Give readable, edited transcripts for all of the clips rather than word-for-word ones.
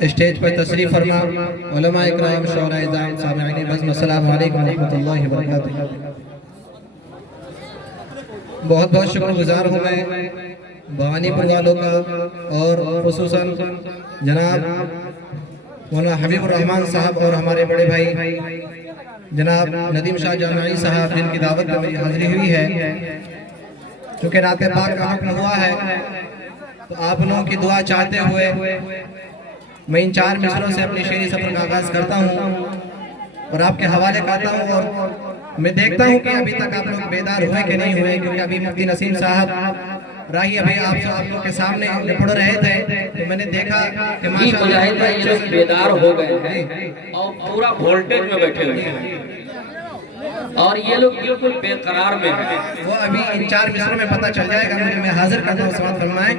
Stage पर तशरीफ फरमा उलमा इकराम शोरा इज़ाम सामईन बज़्म अस्सलामु अलैकुम व रहमतुल्लाहि व बरकातुहू। बहुत बहुत शुक्रगुजार हूँ मैं भवानीपुर वालों का और खुसूसन जनाब मौलाना हबीबुर रहमान साहब और हमारे बड़े भाई जनाब नदीम शाह जामई साहब जिनकी दावत में मेरी हाजिरी हुई है। चूँकि रात पाक का हुक्म हुआ है तो आप लोगों की दुआ चाहते हुए मैं इन 4 मिसरों से अपनी शेरी सफर का आगाज करता हूँ और आपके हवाले करता हूँ। और मैं देखता हूँ कि अभी तक आप लोग बेदार हुए कि नहीं हुए, क्योंकि अभी मुफ्ती नसीम साहब राही अभी आप लोग के सामने पढ़ रहे थे तो मैंने देखा कि माशाअल्लाह ये लोग बेदार हो गए हैं और पूरा वोल्टेज में बैठे हुए हैं और ये लोग बिल्कुल बेकरार में हैं। वो अभी इन 4 मिसरों में पता चल जाएगा। मुझे मैं हाजिर करता हूँ, समाअत फरमाएं,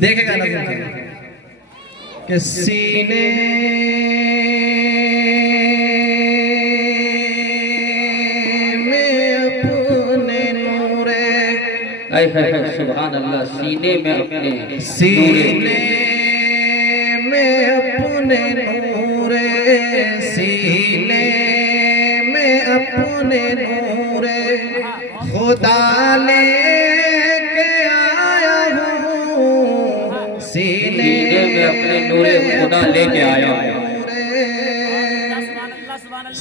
देखेगा नज़र कि सीने में अपने नूरे, सुभान अल्लाह, सीने में अपने सीने में अपने नूरे, सीने में अपने नूरे खुदा लेके आया हूँ, सीने में अपने नूरे खुदा लेके आया हूँ।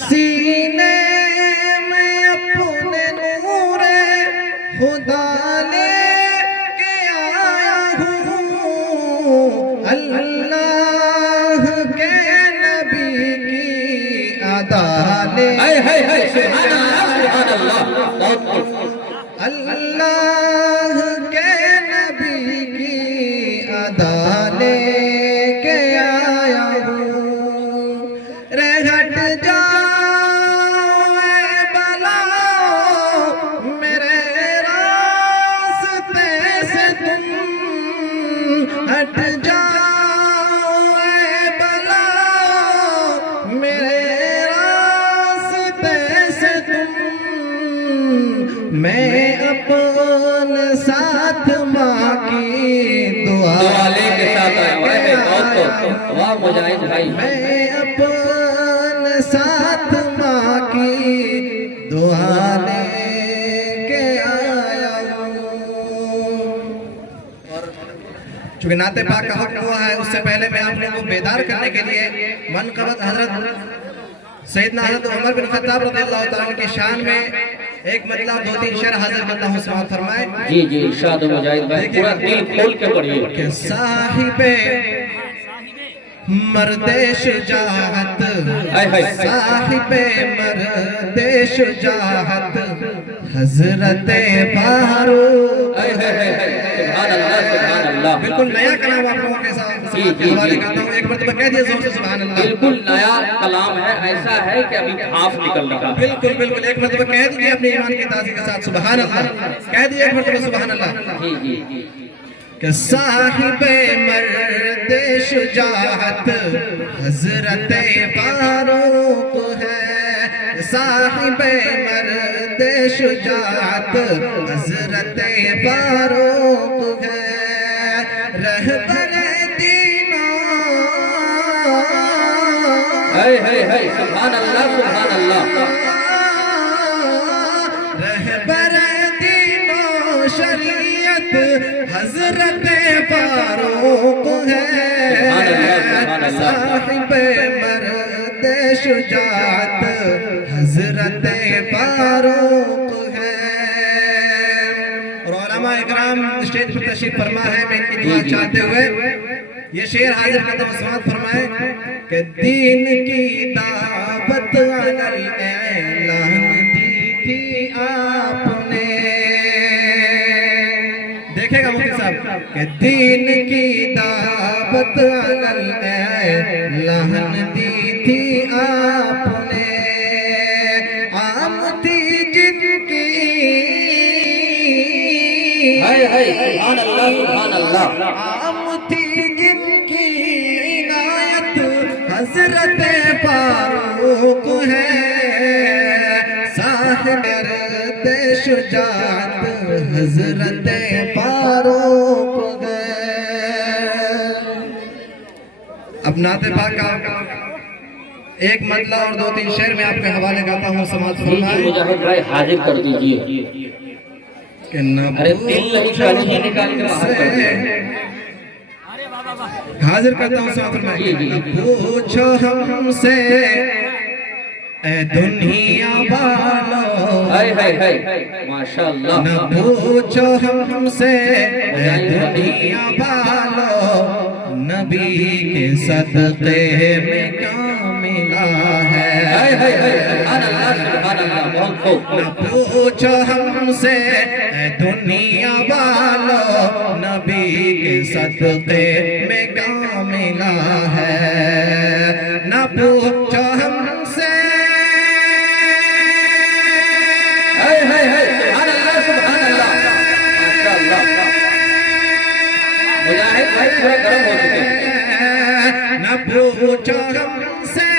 सीने में अपने नूरे खुदा लेके आया हूँ, अल्लाह के नबी की अदा ले, अल्लाह के नबी की अदा लेके आया हूँ। रे हट जाओ ऐ बलाओ मेरे रास्ते से तुम, हट जाओ ऐ बलाओ मेरे रास्ते से तुम, मैं अपने साथ माँ की दुआ लेके साथ आया हूँ। वाह मुजाहिद भाई, मैं अपने साथ माँ की दुआ लेके आया हूँ। और चूँकि नाते पाक का हुक्म हुआ है, उससे पहले मैं आप लोगों को बेदार करने के लिए मनक़बत हजरत सैयदना हज़रत उमर बिन खत्ताब रज़ियल्लाहु तआला अन्हु की शान में एक मतलब 2-3 शेर हाजिर करता हूँ, समाअत फरमाएं। जी जी इरशाद मुजाहिद भाई, पूरा दिल खोल के पढ़िए। कि साहिबे मर्दे शुजाअत, साहिबे मर्दे शुजाअत हजरत फारूक, बिल्कुल नया कलाम आप लोगों के साथ हवाले करता हूँ। एक मरतबा कह दिया जोर से सुभान अल्लाह। बिल्कुल नया कलाम है, ऐसा है कि अभी भाप निकल रहा है। बिल्कुल बिल्कुल एक मरतबा कह दीजिए अपने ईमान की ताज़ी के साथ सुभान अल्लाह, कह दिए एक मरतबा सुभान अल्लाह। जी जी जी कि साहिबे मर्दे शुजाअत हजरत फारूक है, साहिबे मर्दे शुजाअत हजरत फारूक है, रहबर दीना, है सुभान अल्लाह सुभान अल्लाह, रहबर दीनो शरीयत हजरत फारूक है, साहिब मर्द शुजाअत हजरत फारूक है। और उलमा इकराम स्टेज पर तशरीफ फरमा है, मैं इनकी दुआ चाहते हुए ये शेर हाजिर करता हूँ, समाअत फरमाएं कि दीन की दावत अलल ऐलान दी थी आपने, देखेगा मुफ्ती साहब कि दीन की दावत अलल ऐलान दी थी आपने, आम थी जिनकी, सुभान अल्लाह सुभान अल्लाह, आम थी जिनकी इनायत हजरत फारूक है, साहिब मर्द शुजाअत हजरत फारूक है। अब नाते पाक का एक मतला और 2-3 शेर में आपके हवाले गाता हूँ, समाज फरमाए। मुजाहिद भाई हाजिर कर दीजिए। कि न अरे दिल नहीं खाली ही निकाल के बाहर कर दीजिए। हाजिर करता हूँ, समाज फरमाए। न पूछो हमसे ए दुनिया वालों, हाय हाय हाय माशाअल्लाह। न पूछो हमसे ए दुनिया वालों, नबी के सदक़े में क्या मिला है। हाय हाय हाय सुभान अल्लाह सुभान अल्लाह। बहुत खूब। न पूछो हमसे ए दुनिया वालों, नबी के सदक़े में क्या मिला है। न पूछो हमसे मुजाहिद भाई थोड़ा गर्म हो चुके हैं। न पूछो हमसे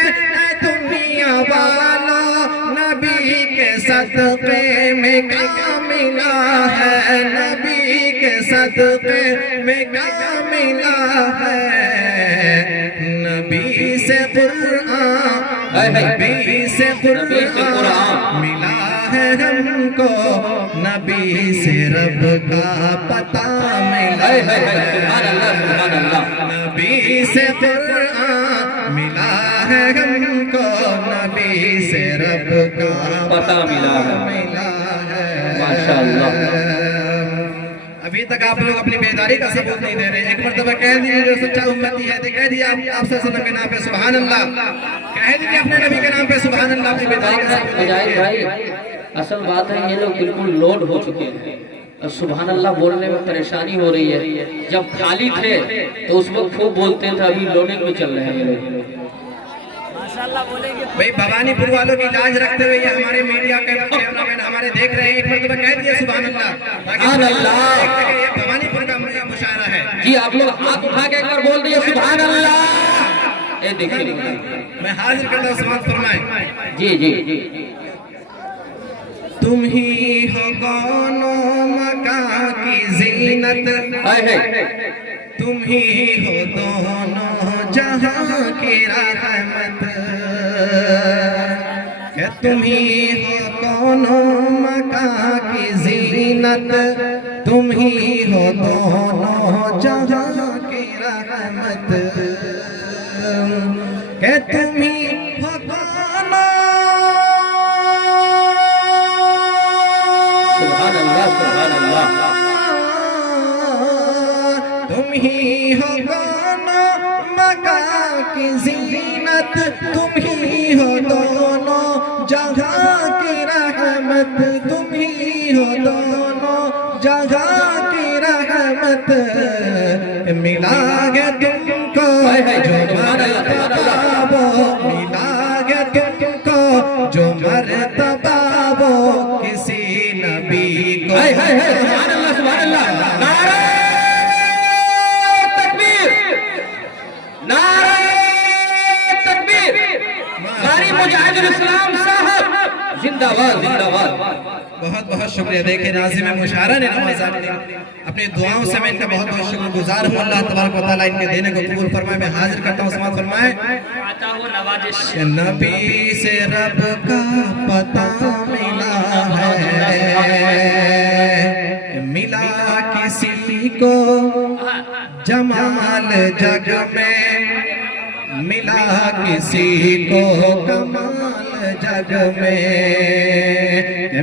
दुनिया वालों, नबी के सदक़े में क्या मिला है। नबी के सदक़े में क्या मिला है। नबी से कुरान, नबी से कुरान मिला है हमको, नबी से रब का पता मिला है। नबी से कुरान मिला है हमको, नबी से रब का पता मिला है। माशाअल्लाह। अभी तक आप लोग अपनी बेदारी का सबूत नहीं दे रहे। एक मरतबा कह दीजिए जो सच्चा उम्मती है, कह दिया आप सल्लल्लाहु के नाम पे सुभान अल्लाह, कह दीजिए अपने नबी के नाम पे सुभान अल्लाह। अपनी बेदारी का सबूत मुजाहिद भाई असल बात है ये लोग बिल्कुल लोड हो चुके हैं और सुभान अल्लाह बोलने में परेशानी हो रही है। जब खाली थे तो उस वक्त खूब बोलते थे, अभी लोडिंग में चल रहे हैं ये लोग। भाई भवानीपुर वालों की लाज रखते हुए ये हमारे मीडिया के कैमरामैन हमारे देख रहे हैं। एक मरतबा कह दिया सुभान अल्लाह, सुभान अल्लाह। ये भवानीपुर का मुशायरा है जी आप लोग हाथ उठा के एक बार बोल दिए सुभान अल्लाह। ये देखिए मैं हाजिर करता हूँ, समाज फरमाए। जी जी जी। तुम ही हो गानो मका की जीनत, तुम ही हो दोनों जहां की रहमत। कि तुम ही हो कोनो मका की जीनत, तुम ही हो दोनों जहां की रहमत। कि तुम ही हो कोनो तुम ही हो गानो मका की जीनत, तुम ही हो दोनों जहां की रहमत। तुम ही हो दोनों जहां की रहमत। मिला है तुमको जो मरतबा वो, मिला है तुमको जो मरतबा वो किसी नबी को। सुभान अल्लाह सुभान अल्लाह। नारे तकबीर, नारे तकबीर। कारी मुजाहिदुल इस्लाम साहब जिंदाबाद जिंदाबाद। बहुत बहुत शुक्रिया। देखिए नाज़िम मुशायरा ने नवाजा, अपनी दुआओं से मैं इनका बहुत बहुत शुक्रगुजार हूँ। अल्लाह तबारक व तआला इनके देने को कबूल फरमाए। मैं हाजिर करता हूँ, समाअत फरमाए। नबी से रब का पता मिला है, मिला किसी को जमाल जग में, मिला किसी को कमाल जग में।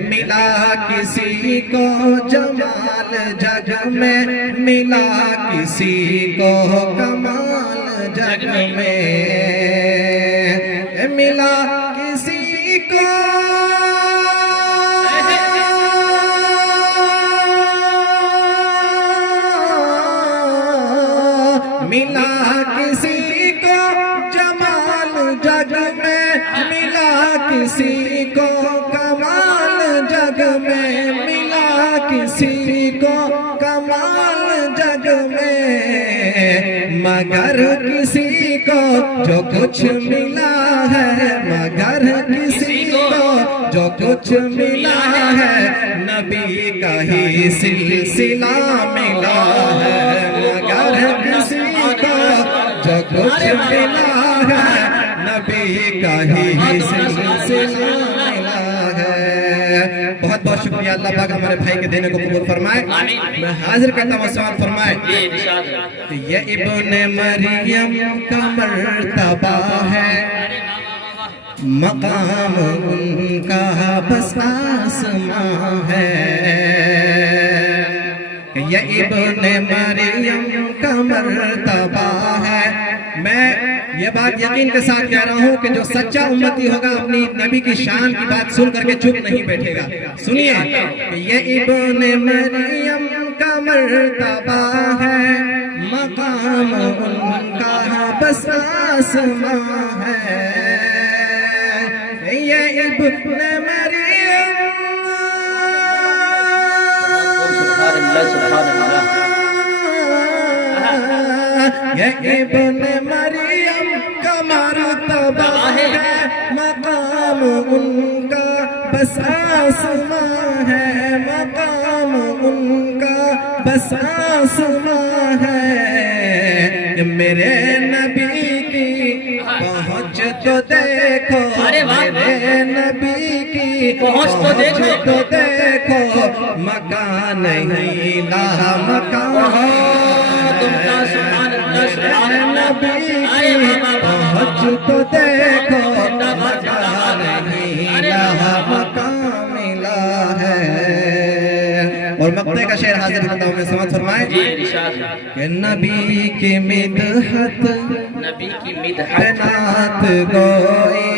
मिला किसी को जमाल जग में, मिला किसी को कमाल जग में। मिला किसी को मिला किसी को जमाल जग में, मिला किसी को कमाल जग में। मिला किसी को कमाल जग में, मगर किसी को जो कुछ मिला है, मगर किसी को जो कुछ मिला है, नबी का ही सिलसिला मिला है। मगर किसी को जो कुछ मिला है नबी का ही सिलसिला मिला है। बहुत बहुत शुक्रिया, अल्लाह पाक हमारे भाई के देने को कबूल फरमाए। मैं हाजिर करता हूँ, सवाल फरमाए। ये इब्ने मरियम का मर्तबा है, मकाम उनका बस आसमां है। ये इब्ने मरियम का मर्तबा है। मैं ये बात यकीन के साथ कह रहा हूँ कि जो सच्चा उम्मती होगा अपनी नबी की शान की बात सुन करके चुप नहीं बैठेगा। सुनिए, ये इब्ने मरियम का मर्तबा है, मकाम उनका बस आसमां है। ये इब्ने मरियम, ये इब्ने मरियम का मर्तबा है, मकाम उनका बस आसमां है, मकाम उनका बस आसमां है। मेरे नबी की पहुँच तो देखो, मेरे नबी की पहुँच तो देखो, मकान नहीं ला मकान नबी की पहुँच तो देखो, मकान नहीं ला मकान मिला है। और मक्ते का शेर हाजिर करता हूँ मैं, समझ फरमाए कि नबी की मिदहत नात गोई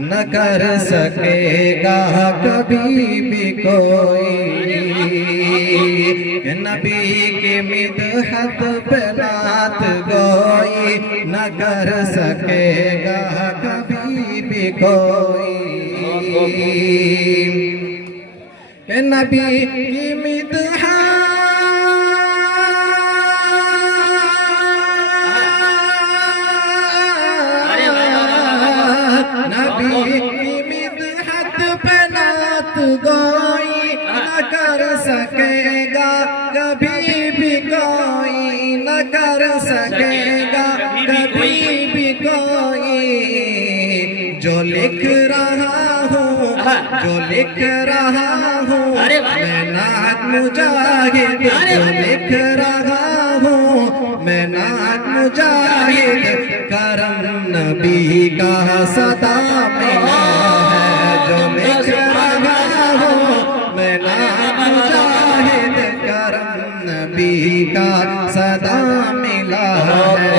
न कर सकेगा कभी भी कोई। नबी की मिदहत नात गोई न कर सकेगा कभी भी कोई। नबी की मिदहत पे नात गोई न कर सकेगा कभी भी कोई, न कर सकेगा कभी भी कोई। जो लिख रहा हूँ, जो लिख रहा हूँ मैं नात मुजाहिद, जो लिख रहा हूँ मैं नात मुजाहिद, करम नबी का सदा मिला है। जो लिख रहा हूँ मैं नात मुजाहिद, करम नबी का सदा मिला है।